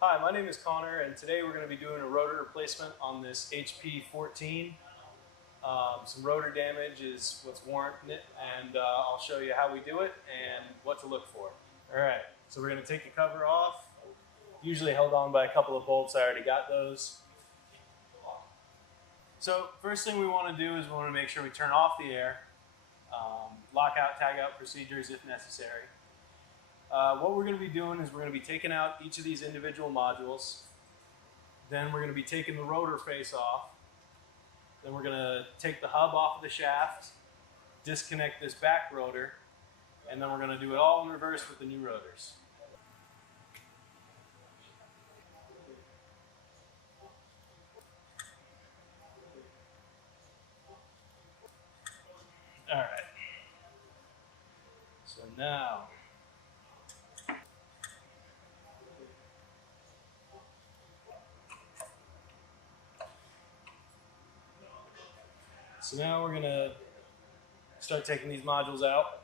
Hi, my name is Connor, and today we're going to be doing a rotor replacement on this HP14. Some rotor damage is what's warranting it, and I'll show you how we do it and what to look for. Alright, so we're going to take the cover off, usually held on by a couple of bolts. I already got those. So first thing we want to do is we want to make sure we turn off the air, lockout, tagout procedures if necessary. What we're going to be doing is we're going to be taking out each of these individual modules. Then we're going to be taking the rotor face off. Then we're going to take the hub off of the shaft, disconnect this back rotor, and then we're going to do it all in reverse with the new rotors. All right. So now, we're going to start taking these modules out.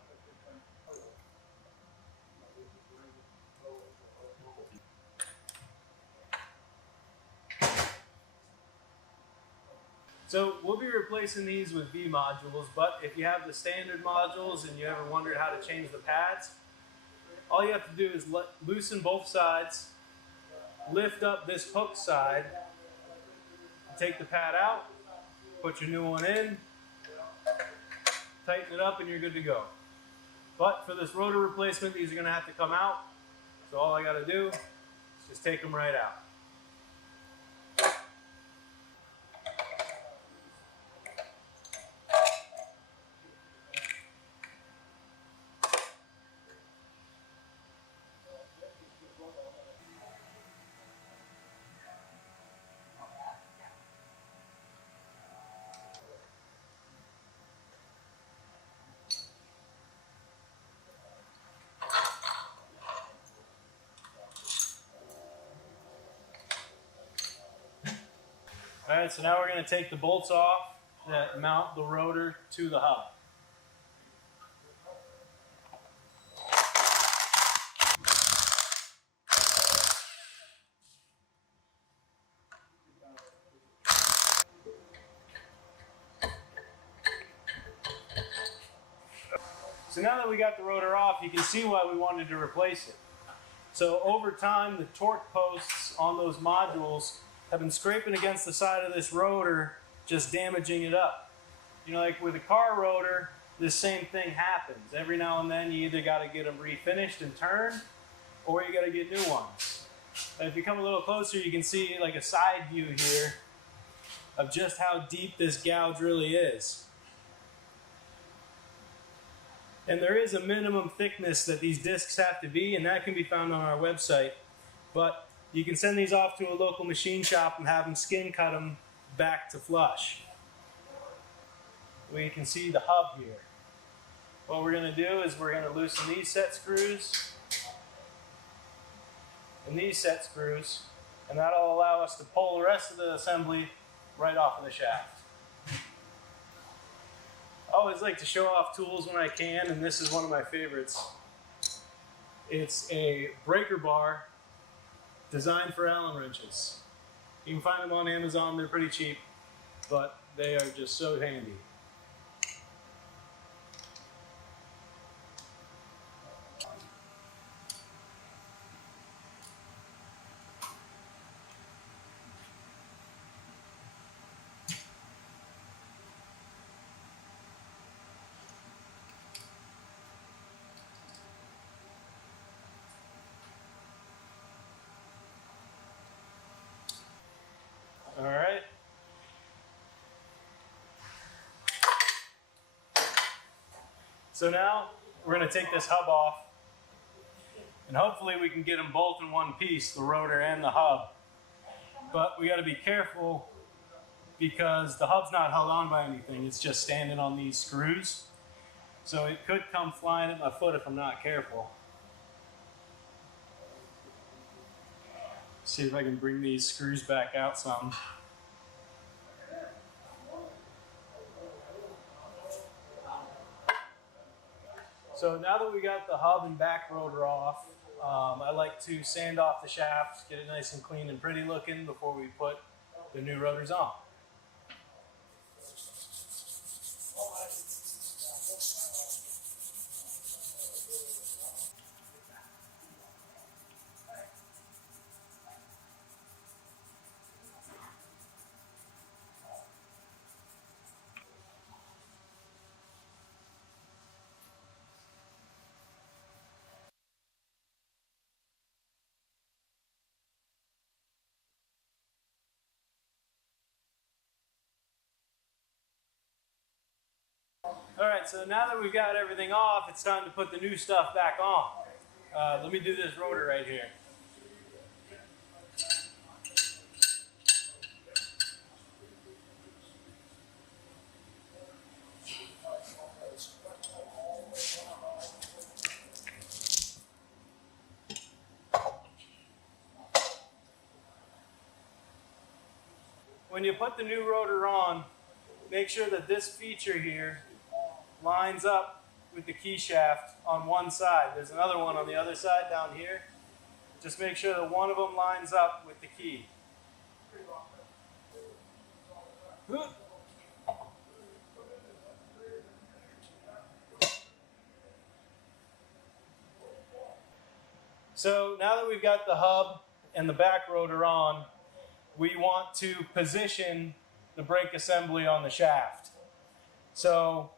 So we'll be replacing these with V modules, but if you have the standard modules and you ever wondered how to change the pads, all you have to do is loosen both sides, lift up this hook side, take the pad out, put your new one in, tighten it up, and you're good to go. But for this rotor replacement, these are going to have to come out, so all I got to do is just take them right out. Alright, so now we're going to take the bolts off that mount the rotor to the hub. So now that we got the rotor off, you can see why we wanted to replace it. So over time, the torque posts on those modules have been scraping against the side of this rotor, just damaging it up. You know, like with a car rotor, this same thing happens. Every now and then you either got to get them refinished and turned, or you got to get new ones. And if you come a little closer, you can see like a side view here of just how deep this gouge really is. And there is a minimum thickness that these discs have to be, and that can be found on our website. But you can send these off to a local machine shop and have them skin cut them back to flush. We can see the hub here. What we're going to do is we're going to loosen these set screws and these set screws, and that'll allow us to pull the rest of the assembly right off of the shaft. I always like to show off tools when I can, and this is one of my favorites. It's a breaker bar designed for Allen wrenches. You can find them on Amazon. They're pretty cheap, but they are just so handy. All right. So now we're going to take this hub off, and hopefully we can get them both in one piece, the rotor and the hub. But we got to be careful because the hub's not held on by anything. It's just standing on these screws. So it could come flying at my foot if I'm not careful. See if I can bring these screws back out some. So now that we got the hub and back rotor off, I like to sand off the shaft, get it nice and clean and pretty looking before we put the new rotors on. All right, so now that we've got everything off, it's time to put the new stuff back on. Let me do this rotor right here. When you put the new rotor on, make sure that this feature here lines up with the key shaft on one side. There's another one on the other side down here. Just make sure that one of them lines up with the key. So now that we've got the hub and the back rotor on, we want to position the brake assembly on the shaft. So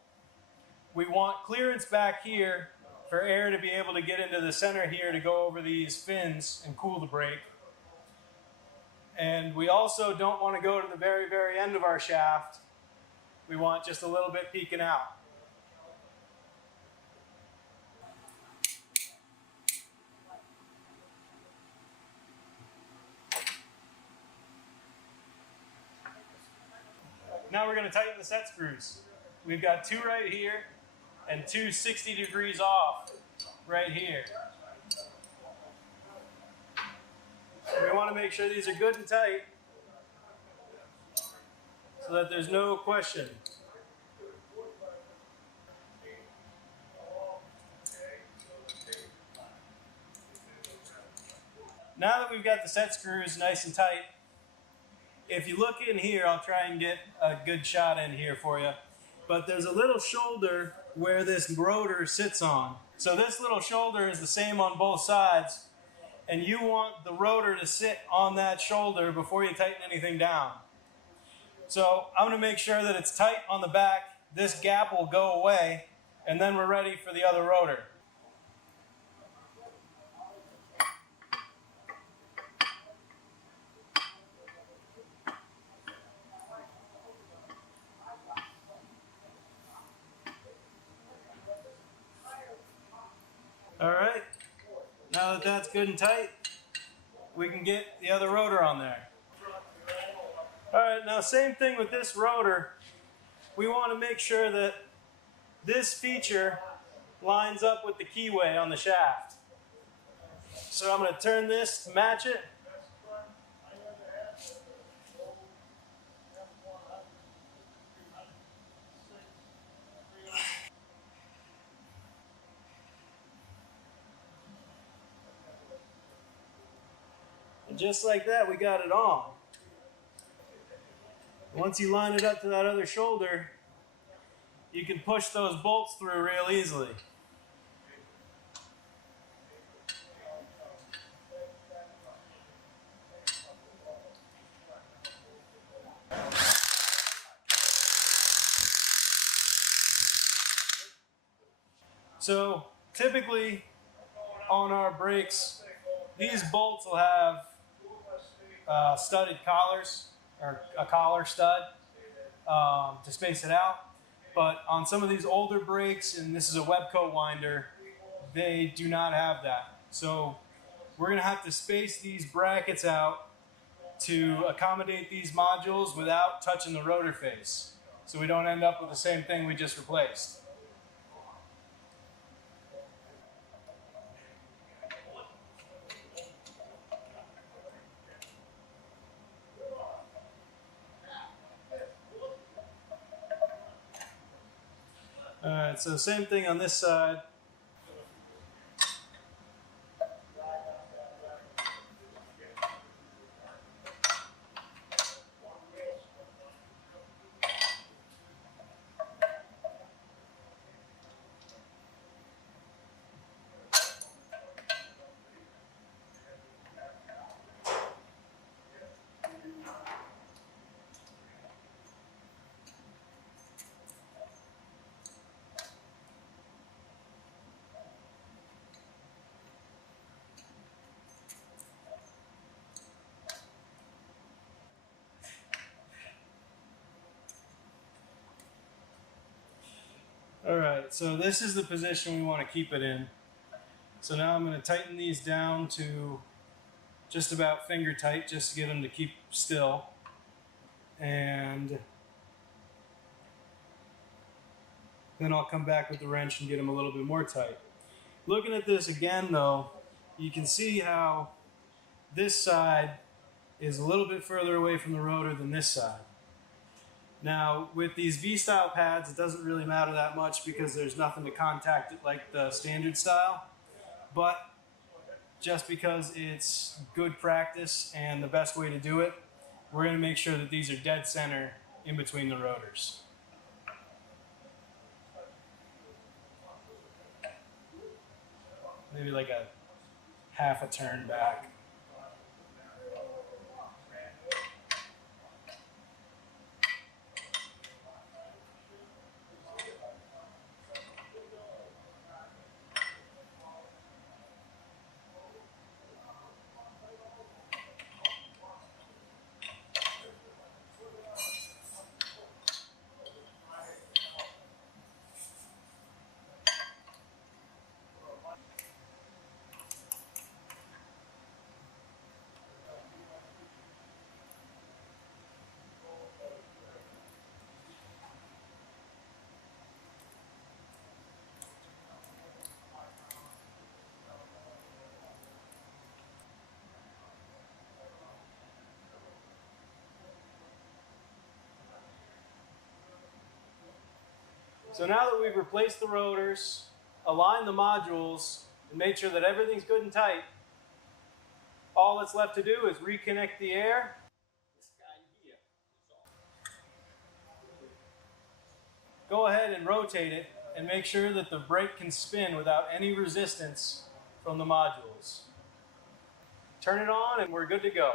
we want clearance back here for air to be able to get into the center here to go over these fins and cool the brake. And we also don't want to go to the very, very end of our shaft. We want just a little bit peeking out. Now we're going to tighten the set screws. We've got two right here and two 60 degrees off right here. We want to make sure these are good and tight so that there's no question. Now that we've got the set screws nice and tight, if you look in here, I'll try and get a good shot in here for you. But there's a little shoulder where this rotor sits on. So this little shoulder is the same on both sides, and you want the rotor to sit on that shoulder before you tighten anything down. So I'm going to make sure that it's tight on the back. This gap will go away, and then we're ready for the other rotor. All right, now that that's good and tight, we can get the other rotor on there. All right, now same thing with this rotor. We want to make sure that this feature lines up with the keyway on the shaft. So I'm going to turn this to match it. And just like that, we got it on. Once you line it up to that other shoulder, you can push those bolts through real easily. So typically on our brakes, these bolts will have studded collars, or a collar stud to space it out. But on some of these older brakes, and this is a Webco winder, they do not have that. So we're going to have to space these brackets out to accommodate these modules without touching the rotor face, so we don't end up with the same thing we just replaced. Alright, so same thing on this side. Alright, so this is the position we want to keep it in. So now I'm going to tighten these down to just about finger tight, just to get them to keep still. And then I'll come back with the wrench and get them a little bit more tight. Looking at this again though, you can see how this side is a little bit further away from the rotor than this side. Now with these V-style pads, it doesn't really matter that much because there's nothing to contact it like the standard style. But just because it's good practice and the best way to do it, we're going to make sure that these are dead center in between the rotors. Maybe like a half a turn back. So now that we've replaced the rotors, aligned the modules, and made sure that everything's good and tight, all that's left to do is reconnect the air. Go ahead and rotate it and make sure that the brake can spin without any resistance from the modules. Turn it on and we're good to go.